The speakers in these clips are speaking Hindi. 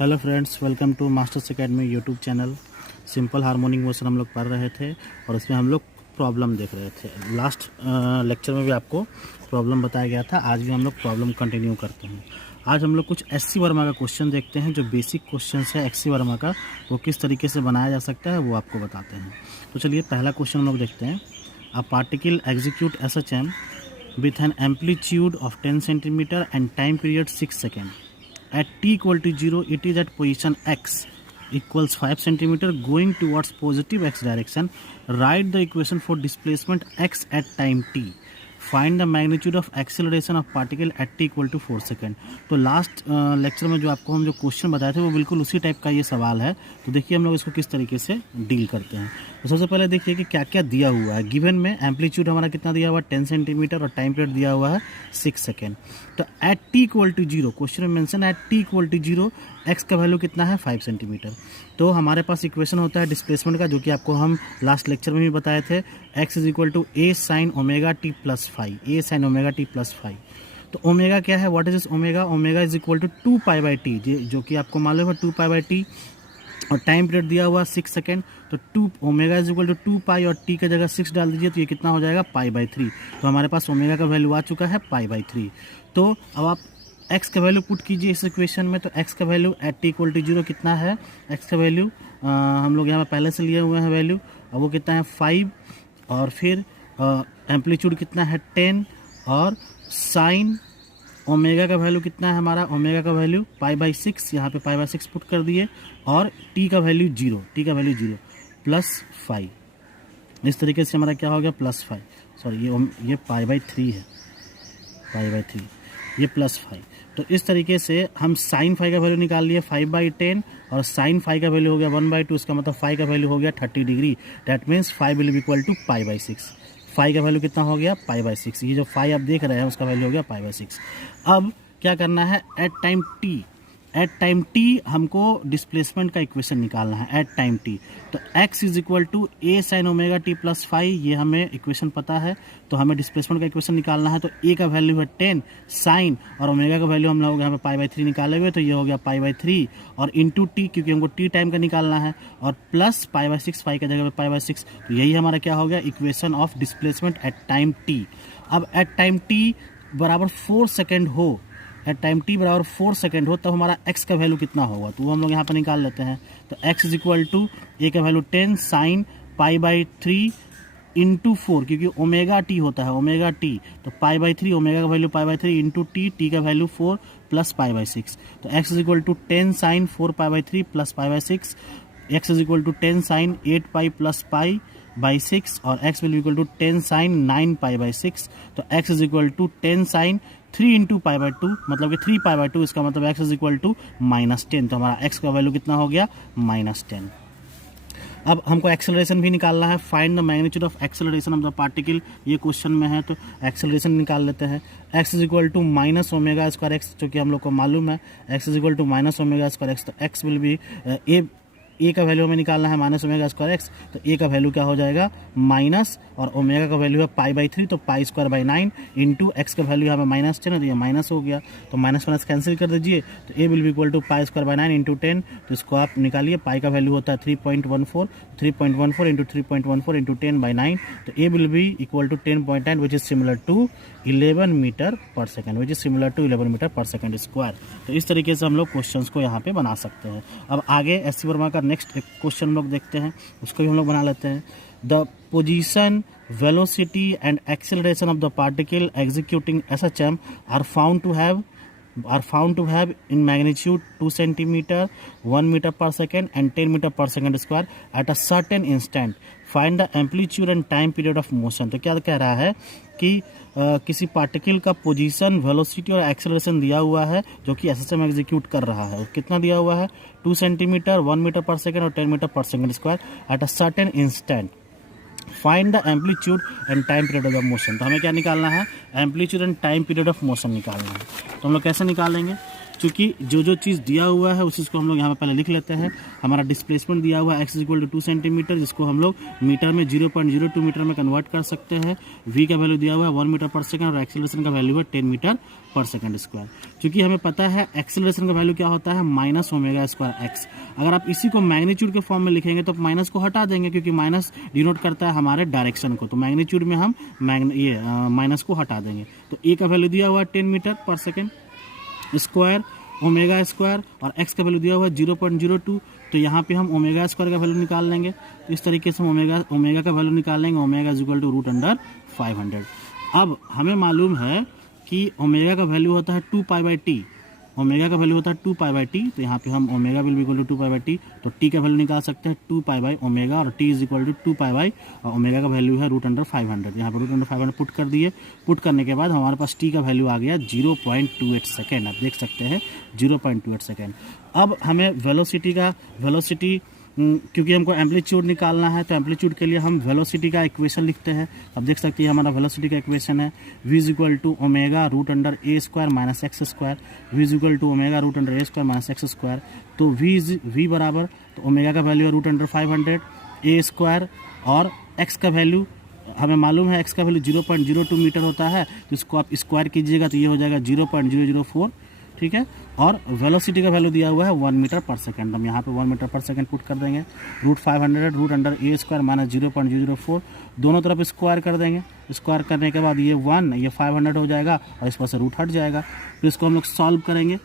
Hello friends, welcome to Masters Academy YouTube channel. Simple harmonic motion हम लोग पढ़ रहे थे और इसमें हम लोग प्रॉब्लम देख रहे थे। लास्ट लेक्चर में भी आपको प्रॉब्लम बताया गया था। आज भी हम लोग प्रॉब्लम कंटिन्यू करते हैं। आज हम लोग कुछ S.H वर्मा का क्वेश्चन देखते हैं, जो बेसिक क्वेश्चन है S.H वर्मा का, वो किस तरीके से बनाया जा सकता है वो आपको बताते हैं। तो चलिए पहला क्वेश्चन हम लोग देखते हैं। अ particle execute S.H.M with an amplitude of 10 centimeter and time period 6 seconds. At t equal to 0, it is at position x equals 5 centimeter going towards positive x direction. Write the equation for displacement x at time t. Find the magnitude of acceleration of particle at t equal to 4 second. तो लास्ट लेक्चर में जो आपको हम जो क्वेश्चन बताए थे वो बिल्कुल उसी टाइप का ये सवाल है। तो देखिए हम लोग इसको किस तरीके से डील करते हैं। तो सबसे पहले देखिए कि क्या क्या दिया हुआ है। गिवन में एम्पलीट्यूड हमारा कितना दिया हुआ है 10 सेंटीमीटर और टाइम पीरियड दिया हुआ है 6 सेकेंड। तो at t equal to 0, question में mention at t equal to 0 x का वैल्यू कितना है 5 सेंटीमीटर। तो हमारे पास इक्वेशन होता है डिस्प्लेसमेंट का, जो कि आपको हम लास्ट लेक्चर में भी बताए थे। X is equal to a sine omega t plus 5, a sine omega t plus 5। तो ओमेगा क्या है, what is is omega? Omega is equal to 2 pi by t, जो कि आपको मालूम है 2 पाई बाई टी, और टाइम पीरियड दिया हुआ 6 सेकेंड। तो 2 omega is equal to 2 pi और टी का जगह 6 डाल दीजिए तो ये कितना हो जाएगा पाई बाई 3। तो हमारे पास ओमेगा का वैल्यू आ चुका है पाई बाई 3। तो अब आप x का वैल्यू पुट कीजिए इस इक्वेशन में। तो x का value at t equal to 0 कितना है? x का वैल्यू हम लोग यहाँ पे पहले से लिए हुए हैं वैल्यू, अब वो कितना है 5, और फिर एम्पलीट्यूड कितना है 10, और साइन ओमेगा का वैल्यू कितना है हमारा? ओमेगा का वैल्यू पाई बाई 6, यहाँ पे पाई बाई 6 पुट कर दिए, और t का वैल्यू 0, t का वैल्यू 0 प्लस 5। इस तरीके से हमारा क्या हो गया प्लस 5, सॉरी ये पाई बाई 3 है, पाई बाई 3, ये प्लस 5। तो इस तरीके से हम साइन 5 का वैल्यू निकाल लिए 5/10, और साइन 5 का वैल्यू हो गया 1/2। इसका मतलब 5 का वैल्यू हो गया 30 degree. That means 5 will be equal to pi by 6। 5 का वैल्यू कितना हो गया पाई बाई 6। ये जो 5 आप देख रहे हैं उसका वैल्यू हो गया पाई बाई 6। अब क्या करना है, at time t, at time t हमको डिस्प्लेसमेंट का इक्वेशन निकालना है एट टाइम टी। तो x is equal to a sine omega t plus 5, ये हमें इक्वेशन पता है। तो हमें डिस्प्लेसमेंट का इक्वेशन निकालना है। तो a का वैल्यू है 10 साइन, और ओमेगा का वैल्यू हम लोग यहाँ पे पाई बाई 3 निकाले हुए, तो ये हो गया पाई बाई 3, और इंटू टी, क्योंकि हमको टी टाइम का निकालना है, और प्लस पाई बाई 6, 5 का जगह पे पाई बाई 6। तो यही हमारा क्या हो गया equation of displacement eight time T. अब एट टाइम टी बराबर 4 सेकेंड हो, एट टाइम टी बराबर 4 सेकेंड हो, तब हमारा x का वैल्यू कितना होगा तो वो हम लोग यहाँ पर निकाल लेते हैं। तो x is equal to a का value 10 sine pi by 3 into 4, क्योंकि ओमेगा टी होता है ओमेगा टी, तो पाई बाई 3, ओमेगा का value pi by 3 into t, t का वैल्यू 4 प्लस पाई बाई 6। तो x is equal to 10 sine 4 pi by 3 plus pi by 6, x is equal to 10 sine 8 pi plus pi by 6, और x will equal to 10 sine 9 pi by 6। तो x is equal to 10 sine 3 into pi by 2, मतलब कि 3 पाई बाई 2, इसका मतलब x इज इक्वल टू -10। तो हमारा x का वैल्यू कितना हो गया -10। अब हमको एक्सेलरेशन भी निकालना है। Find the magnitude of acceleration of the particle, ये क्वेश्चन में है। तो एक्सेलरेशन निकाल लेते हैं। x is equal to minus omega square x, जो कि हम लोग को मालूम है x is equal to minus omega square x. तो x विल बी ए का वैल्यू हमें निकालना है माइनस ओमेगा स्क्वायर एक्स। तो ए का वैल्यू क्या हो जाएगा माइनस, और ओमेगा का वैल्यू है पाई बाई 3, तो पाई स्क्वायर बाई 9 इंटू एक्स का वैल्यू यहाँ पे -10 है, तो ये माइनस हो गया। तो माइनस माइनस कैंसिल कर दीजिए। तो a will be equal to pi square by 9 into 10। तो इसको आप निकालिए, पाई का वैल्यू होता है 3.14, 3.14 इंटू 3.14 इंटू 10 बाई 9। तो a will be equal to 10.9 which is similar to 11 metre per second, which is similar to 11 metre per second square. तो इस तरीके से हम लोग क्वेश्चन को यहाँ पे बना सकते हैं। अब आगे S.H वर्मा का नेक्स्ट क्वेश्चन हम लोग देखते हैं, उसको भी हम लोग बना लेते हैं। The position, velocity and acceleration of the particle executing S.H.M are found to have in magnitude 2 centimeter, 1 meter per second and 10 meter per second square at a certain instant. Find the amplitude and time period of motion. तो क्या कह रहा है कि किसी पार्टिकल का पोजीशन, वेलोसिटी और एक्सेलरेशन दिया हुआ है, जो कि S.H.M एग्जीक्यूट कर रहा है। कितना दिया हुआ है 2 सेंटीमीटर, 1 मीटर पर सेकेंड और 10 metre per second square at a certain instant. Find the amplitude and time period of the motion. तो हमें क्या निकालना है, amplitude and time period of motion निकालना है। तो हम लोग कैसे निकालेंगे, क्योंकि जो चीज़ दिया हुआ है उस चीज़ को हम लोग यहाँ पे पहले लिख लेते हैं। हमारा डिस्प्लेसमेंट दिया हुआ है x = 2 सेंटीमीटर, जिसको हम लोग मीटर में 0.02 मीटर में कन्वर्ट कर सकते हैं। v का वैल्यू दिया हुआ है 1 मीटर पर सेकंड और एक्सेलरेशन का वैल्यू है 10 मीटर पर सेकंड स्क्वायर। क्योंकि हमें पता है एक्सेलरेशन का वैल्यू क्या होता है -ω²x। अगर आप इसी को मैग्नीट्यूड के फॉर्म में लिखेंगे तो माइनस को हटा देंगे, क्योंकि माइनस डिनोट करता है हमारे डायरेक्शन को, तो मैग्नीट्यूड में हम माइनस को हटा देंगे। तो a का वैल्यू दिया हुआ है 10 metre per second square omega square और x का वैल्यू दिया हुआ है 0.02। तो यहाँ पे हम ओमेगा स्क्वायर का वैल्यू निकाल लेंगे। तो इस तरीके से हम ओमेगा का वैल्यू निकाल लेंगे, ओमेगा √500। अब हमें मालूम है कि ओमेगा का वैल्यू होता है 2π/t, ओमेगा का वैल्यू होता है 2π/t। तो यहाँ पे हम omega will be equal to 2π/t, तो t का वैल्यू निकाल सकते हैं 2π/ω और t इज इक्वल टू 2π/, और ओमेगा का वैल्यू है √500। यहाँ पर √500 पुट कर दिए। पुट करने के बाद हमारे पास t का वैल्यू आ गया 0.28 सेकेंड। आप देख सकते हैं 0.28 सेकेंड। अब हमें वेलोसिटी क्योंकि हमको एम्पलीट्यूड निकालना है, तो एम्पलीट्यूड के लिए हम वेलोसिटी का इक्वेशन लिखते हैं। अब देख सकते हैं हमारा वेलोसिटी का इक्वेशन है v = ω √a² - x², v = ω √a² - x²। तो v बराबर, तो ओमेगा का वैल्यू है √500 a² और x का वैल्यू हमें मालूम है, x का वैल्यू 0.02 मीटर होता है। तो इसको आप स्क्वायर कीजिएगा तो ये हो जाएगा 0.004, ठीक है। और वेलोसिटी का वैल्यू दिया हुआ है 1 मीटर पर सेकंड। हम यहाँ पे 1 मीटर पर सेकंड पुट कर देंगे। √500 √a² - 0.004 दोनों तरफ स्क्वायर कर देंगे। स्क्वायर करने के बाद ये 1 ये 500 हो जाएगा और इस पर से रूट हट जाएगा। फिर इसको हम लोग सॉल्व करेंगे।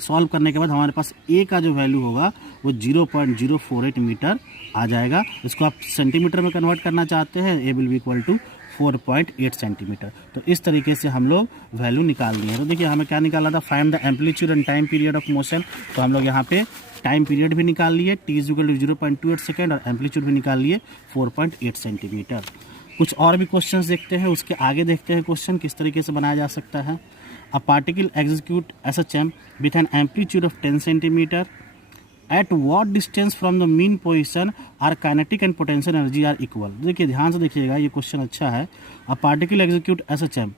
सॉल्व करने के बाद हमारे पास a का जो वैल्यू होगा वो 0.048 मीटर आ जाएगा। इसको आप सेंटीमीटर में कन्वर्ट करना चाहते हैं, a will be equal to 4.8 centimetre. तो इस तरीके से हम लोग वैल्यू निकाल लिए। तो देखिए हमें क्या निकाला था, find the amplitude and time period of motion. तो हम लोग यहाँ पे टाइम पीरियड भी निकाल लिए, t = 0.28 सेकेंड, और एम्पलीट्यूड भी निकाल लिए 4.8 सेंटीमीटर। कुछ और भी क्वेश्चंस देखते हैं, उसके आगे देखते हैं क्वेश्चन किस तरीके से बनाया जा सकता है। A particle execute S.H.M with an amplitude of 10 centimetre at what distance from the mean position are kinetic and potential energy are equal. देखिए ध्यान से देखिएगा, ये क्वेश्चन अच्छा है। अ पार्टिकल एग्जीक्यूट S.H.M,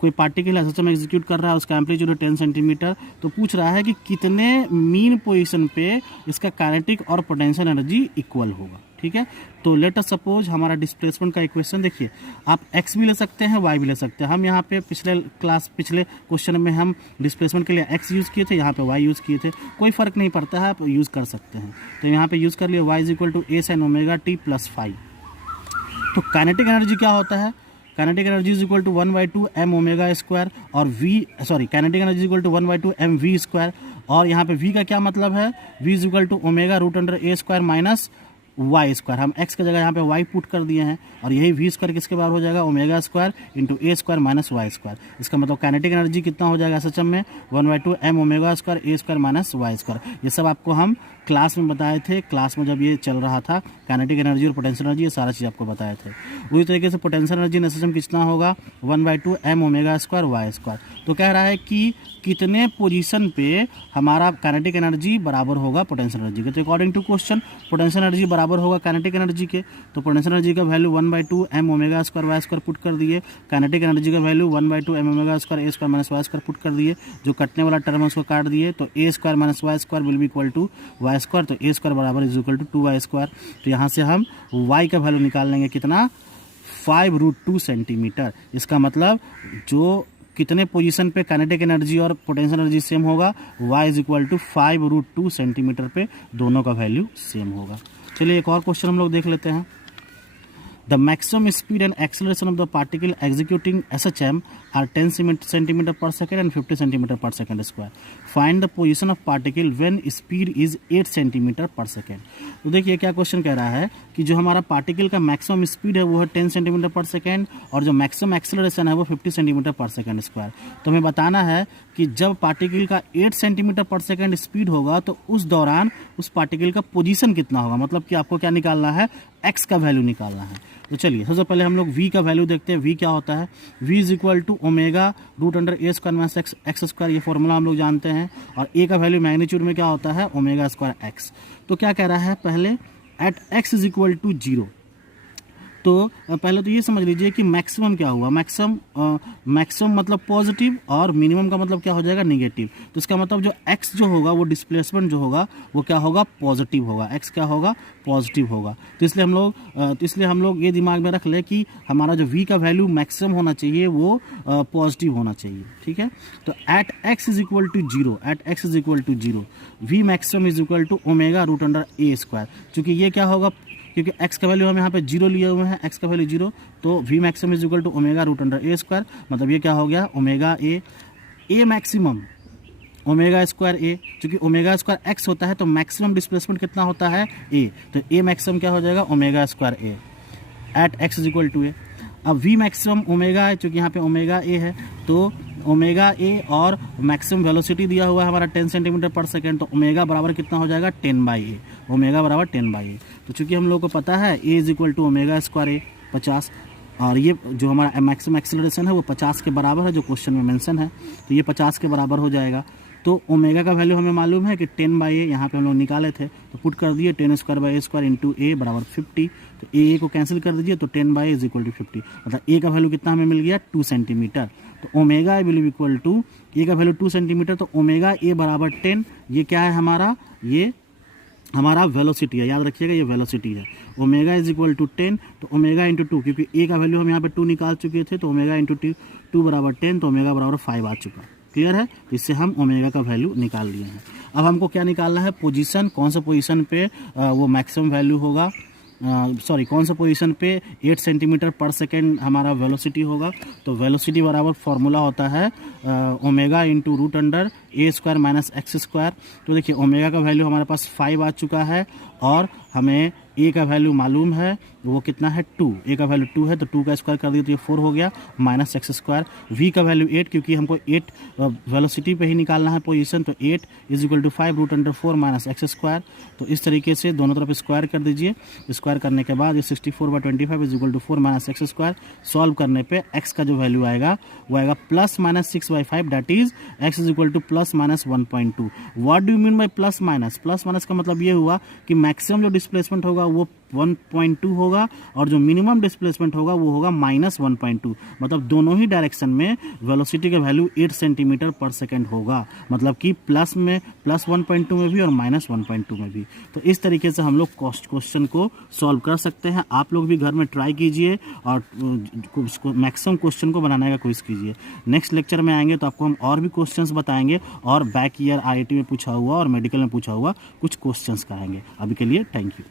कोई पार्टिकल S.H.M एग्जीक्यूट कर रहा है, उसका एम्पलीट्यूड 10 सेंटीमीटर। तो पूछ रहा है कि कितने मीन पोजीशन पे इसका काइनेटिक और पोटेंशियल एनर्जी इक्वल होगा, ठीक है। तो लेट अस सपोज हमारा डिस्प्लेसमेंट का इक्वेशन देखिए, आप x भी ले सकते हैं, y भी ले सकते हैं। हम यहाँ पे पिछले क्वेश्चन में हम डिस्प्लेसमेंट के लिए x यूज़ किए थे, यहाँ पे y यूज़ किए थे। कोई फ़र्क नहीं पड़ता है, आप यूज़ कर सकते हैं। तो यहाँ पे यूज़ कर लिए y = a sin ω t + phi। तो काइनेटिक एनर्जी क्या होता है, kinetic energy is equal to 1/2 m ω² और kinetic energy is equal to 1/2 mv²। और यहाँ पे v का क्या मतलब है, v is equal to ω √a² - y²। हम x की जगह यहाँ पे y पुट कर दिए हैं, और यही v² किसके बार हो जाएगा, ω² × a² - y²। इसका मतलब काइनेटिक एनर्जी कितना हो जाएगा S.H.M में 1/2 m ω² a² - y²। ये सब आपको हम क्लास में बताए थे, क्लास में जब ये चल रहा था काइनेटिक एनर्जी और पोटेंशियल एनर्जी, ये सारा चीज़ आपको बताए थे। उसी तरीके से पोटेंशियल एनर्जी इन S.H.M कितना होगा 1/2 m ω² y²। तो कह रहा है कि कितने पोजीशन पे हमारा काइनेटिक एनर्जी बराबर होगा पोटेंशियल एनर्जी के। तो according to question potential energy बराबर होगा काइनेटिक एनर्जी के। तो पोटेंशियल एनर्जी का वैल्यू 1/2 m ω² y² पुट कर दिए। काइनेटिक एनर्जी का value 1/2 m ω² a² - y² put कर दिए। जो कटने वाला टर्म है उसको काट दिए, तो a² - y² will be equal to y²। तो a² बराबर इज इक्वल टू 2y²। तो यहाँ से हम y का वैल्यू निकाल लेंगे कितना, 5√2 सेंटीमीटर। इसका मतलब जो कितने पोजीशन पे काइनेटिक एनर्जी और पोटेंशियल एनर्जी सेम होगा, y is equal to 5√2 centimetre पे दोनों का वैल्यू सेम होगा। चलिए एक और क्वेश्चन हम लोग देख लेते हैं। The maximum speed and acceleration of the particle executing S.H.M are 10 centimeter per second and 50 centimeter per second square. Find the position of particle when speed is 8 centimeter per second. तो देखिए क्या क्वेश्चन कह रहा है कि जो हमारा पार्टिकल का मैक्सिमम स्पीड है वो है 10 सेंटीमीटर पर सेकेंड, और जो मैक्सिमम एक्सेलरेशन है वो 50 सेंटीमीटर पर सेकेंड स्क्वायर। तो हमें बताना है कि जब पार्टिकल का 8 सेंटीमीटर पर सेकेंड स्पीड होगा तो उस दौरान उस पार्टिकल का पोजीशन कितना होगा, मतलब कि आपको क्या निकालना है, x का वैल्यू निकालना है। तो चलिए सबसे पहले हम लोग v का वैल्यू देखते हैं। v क्या होता है, v is equal to ω √a² - x², ये फॉर्मूला हम लोग जानते हैं। और a का वैल्यू मैग्नीट्यूड में क्या होता है, ω² x। तो क्या कह रहा है, पहले at x is equal to 0, तो पहले तो ये समझ लीजिए कि मैक्सिमम क्या हुआ, मैक्सिमम मतलब पॉजिटिव और मिनिमम का मतलब क्या हो जाएगा, निगेटिव। तो इसका मतलब जो x जो होगा वो डिस्प्लेसमेंट जो होगा वो क्या होगा, पॉजिटिव होगा, x क्या होगा, पॉजिटिव होगा। तो इसलिए हम लोग ये दिमाग में रख ले कि हमारा जो v का वैल्यू मैक्सिमम होना चाहिए वो पॉजिटिव होना चाहिए, ठीक है। तो at x is equal to zero v maximum is equal to omega root under a square. चूँकि ये क्या होगा, क्योंकि x का वैल्यू हम यहाँ पे जीरो लिए हुए हैं, x का वैल्यू जीरो, तो v maximum is equal to omega root under a square. मतलब ये क्या हो गया, omega a maximum omega square a, क्योंकि ओमेगा स्क्वायर x होता है तो मैक्सिमम डिस्प्लेसमेंट कितना होता है, a, तो a मैक्सिमम क्या हो जाएगा, omega square a at x is equal to a। अब v मैक्सिमम ओमेगा है, क्योंकि यहाँ पे ओमेगा a है, तो ओमेगा a और मैक्सिमम वेलोसिटी दिया हुआ है हमारा 10 सेंटीमीटर पर सेकेंड, तो ओमेगा बराबर कितना हो जाएगा, 10/a, ओमेगा बराबर 10/a। तो चूंकि हम लोग को पता है a is equal to omega square a 50, और ये जो हमारा मैक्सिमम एक्सेलरेशन है वो 50 के बराबर है, जो क्वेश्चन में मेंशन है, तो ये 50 के बराबर हो जाएगा। तो ओमेगा का वैल्यू हमें मालूम है कि 10/a, यहाँ पे हम लोग निकाले थे, तो पुट कर दिए 10 square by a square into a बराबर 50, तो a को कैंसिल कर दीजिए, तो 10/a इज इक्वल टू 50, मतलब a का वैल्यू कितना हमें मिल गया, 2 सेंटीमीटर। तो omega will equal to, a का वैल्यू 2 सेंटीमीटर, तो ओमेगा a बराबर 10, ये क्या है हमारा, ये हमारा वेलोसिटी है, याद रखिएगा ये वेलोसिटी है। ओमेगा इज इक्वल टू 10, तो ओमेगा इंटू 2, क्योंकि a का वैल्यू हम यहाँ पे 2 निकाल चुके थे, तो ओमेगा इंटू 2 बराबर 10, तो ओमेगा बराबर 5 आ चुका। क्लियर है, इससे हम ओमेगा का वैल्यू निकाल लिए हैं। अब हमको क्या निकालना है, पोजीशन, कौन सा पोजीशन पे वो मैक्सिमम वैल्यू होगा, कौन सा पोजीशन पे 8 सेंटीमीटर पर सेकेंड हमारा वेलोसिटी होगा। तो वेलोसिटी बराबर फॉर्मूला होता है omega into root under a square minus x square. तो देखिए ओमेगा का वैल्यू हमारे पास 5 आ चुका है, और हमें a का वैल्यू मालूम है, वो कितना है 2, a का वैल्यू 2 है, तो 2 का स्क्वायर कर दिए तो ये 4 हो गया, माइनस एक्स स्क्वायर। v का वैल्यू 8, क्योंकि हमको 8 वेलोसिटी पे ही निकालना है पोजीशन, तो 8 is equal to 5 root under 4 minus x square. तो इस तरीके से दोनों तरफ स्क्वायर कर दीजिए, स्क्वायर करने के बाद ये 64/25 is equal to 4 minus x square. Solve करने पे x का जो वैल्यू आएगा वो आएगा plus minus 6/5, that is x is equal to plus minus 1.2। What do you mean by plus minus? Plus minus का मतलब ये हुआ कि मैक्सिमम जो डिस्प्लेसमेंट होगा वो 1.2 होगा, और जो मिनिमम डिस्प्लेसमेंट होगा वो होगा माइनस 1.2। मतलब दोनों ही डायरेक्शन में वेलोसिटी का वैल्यू 8 सेंटीमीटर पर सेकेंड होगा, मतलब कि प्लस 1.2 में भी और माइनस 1.2 में भी। तो इस तरीके से हम लोग क्वेश्चन को सॉल्व कर सकते हैं। आप लोग भी घर में ट्राई कीजिए और मैक्सिमम क्वेश्चन को बनाने का कोशिश कीजिए। नेक्स्ट लेक्चर में आएंगे तो आपको हम और भी क्वेश्चंस बताएंगे, और बैक ईयर IIT में पूछा हुआ और मेडिकल में पूछा हुआ कुछ क्वेश्चंस कराएंगे। अभी के लिए थैंक यू।